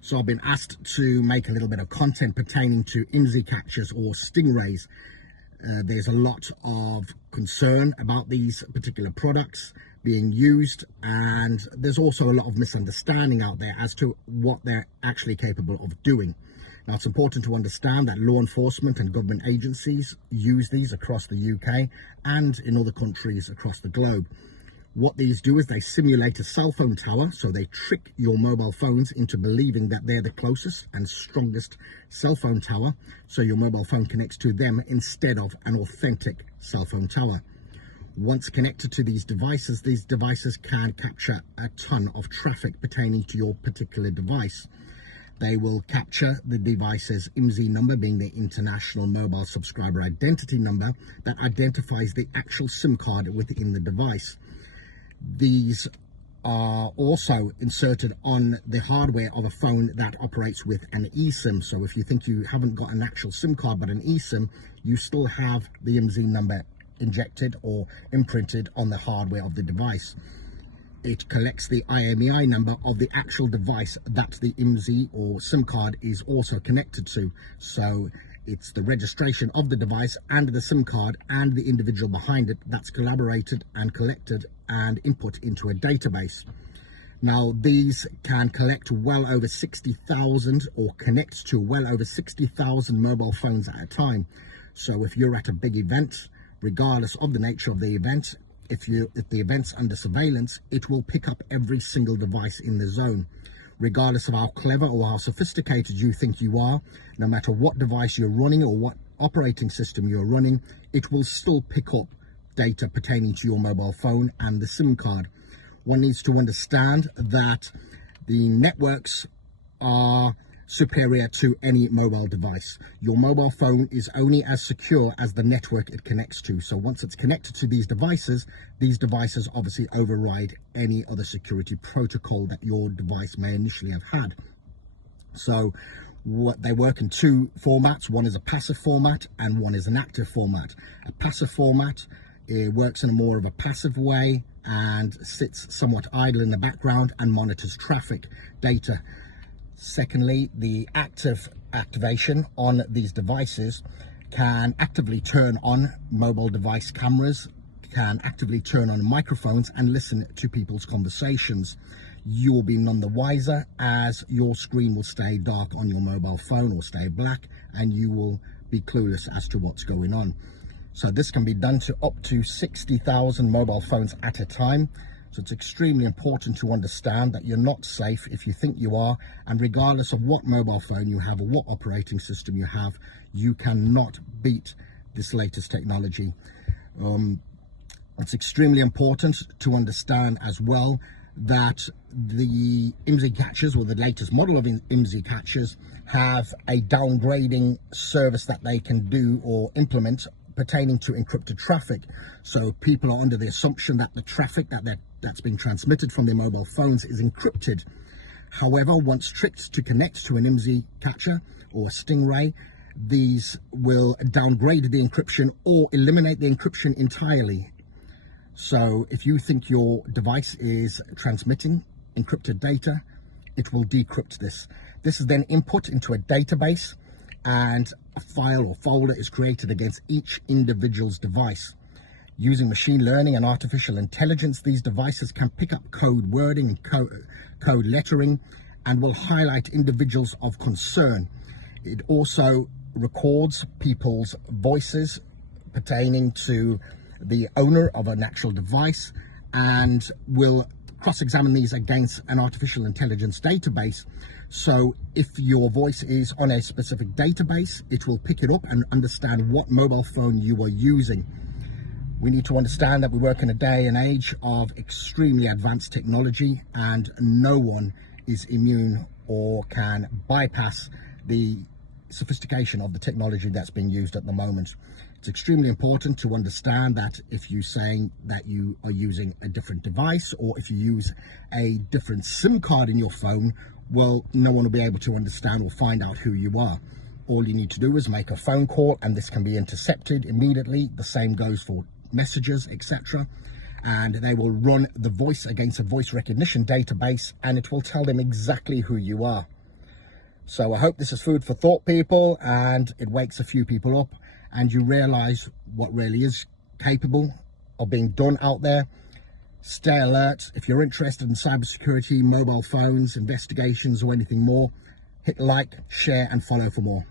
So I've been asked to make a little bit of content pertaining to IMSI catchers or stingrays. There's a lot of concern about these particular products being used, and there's also a lot of misunderstanding out there as to what they're actually capable of doing. Now, it's important to understand that law enforcement and government agencies use these across the UK and in other countries across the globe. What these do is they simulate a cell phone tower, so they trick your mobile phones into believing that they're the closest and strongest cell phone tower, so your mobile phone connects to them instead of an authentic cell phone tower. Once connected to these devices can capture a ton of traffic pertaining to your particular device. They will capture the device's IMSI number, being the International Mobile Subscriber Identity Number, that identifies the actual SIM card within the device. These are also inserted on the hardware of a phone that operates with an eSIM. So if you think you haven't got an actual SIM card but an eSIM, you still have the IMSI number injected or imprinted on the hardware of the device. It collects the IMEI number of the actual device that the IMSI or SIM card is also connected to. So it's the registration of the device and the SIM card and the individual behind it that's collaborated and collected and input into a database. Now, these can collect well over 60,000 or connect to well over 60,000 mobile phones at a time. So if you're at a big event, regardless of the nature of the event, if the event's under surveillance, it will pick up every single device in the zone. Regardless of how clever or how sophisticated you think you are, no matter what device you're running or what operating system you're running, it will still pick up data pertaining to your mobile phone and the SIM card. One needs to understand that the networks are superior to any mobile device. Your mobile phone is only as secure as the network it connects to. So once it's connected to these devices obviously override any other security protocol that your device may initially have had. So they work in two formats. One is a passive format and one is an active format. A passive format, it works in more of a passive way and sits somewhat idle in the background and monitors traffic data. Secondly, the activation on these devices can actively turn on mobile device cameras, can actively turn on microphones and listen to people's conversations. You will be none the wiser, as your screen will stay dark on your mobile phone or stay black, and you will be clueless as to what's going on. So this can be done to up to 60,000 mobile phones at a time. So it's extremely important to understand that you're not safe if you think you are, and regardless of what mobile phone you have or what operating system you have, you cannot beat this latest technology. It's extremely important to understand as well that the IMSI catchers, or the latest model of IMSI catchers, have a downgrading service that they can do or implement pertaining to encrypted traffic. So people are under the assumption that the traffic that's being transmitted from their mobile phones is encrypted. However, once tricked to connect to an IMSI catcher or a stingray, these will downgrade the encryption or eliminate the encryption entirely. So if you think your device is transmitting encrypted data, it will decrypt this. This is then input into a database, and a file or folder is created against each individual's device. Using machine learning and artificial intelligence, these devices can pick up code wording and code lettering and will highlight individuals of concern. It also records people's voices pertaining to the owner of an actual device and will cross-examine these against an artificial intelligence database. So if your voice is on a specific database, it will pick it up and understand what mobile phone you are using. We need to understand that we work in a day and age of extremely advanced technology, and no one is immune or can bypass the sophistication of the technology that's being used at the moment. It's extremely important to understand that if you're saying that you are using a different device, or if you use a different SIM card in your phone, well, no one will be able to understand or find out who you are. All you need to do is make a phone call, and this can be intercepted immediately. The same goes for messages, etc. And they will run the voice against a voice recognition database, and it will tell them exactly who you are. So I hope this is food for thought, people, and it wakes a few people up and you realize what really is capable of being done out there. Stay alert. If you're interested in cybersecurity, mobile phones, investigations, or anything more, hit like, share, and follow for more.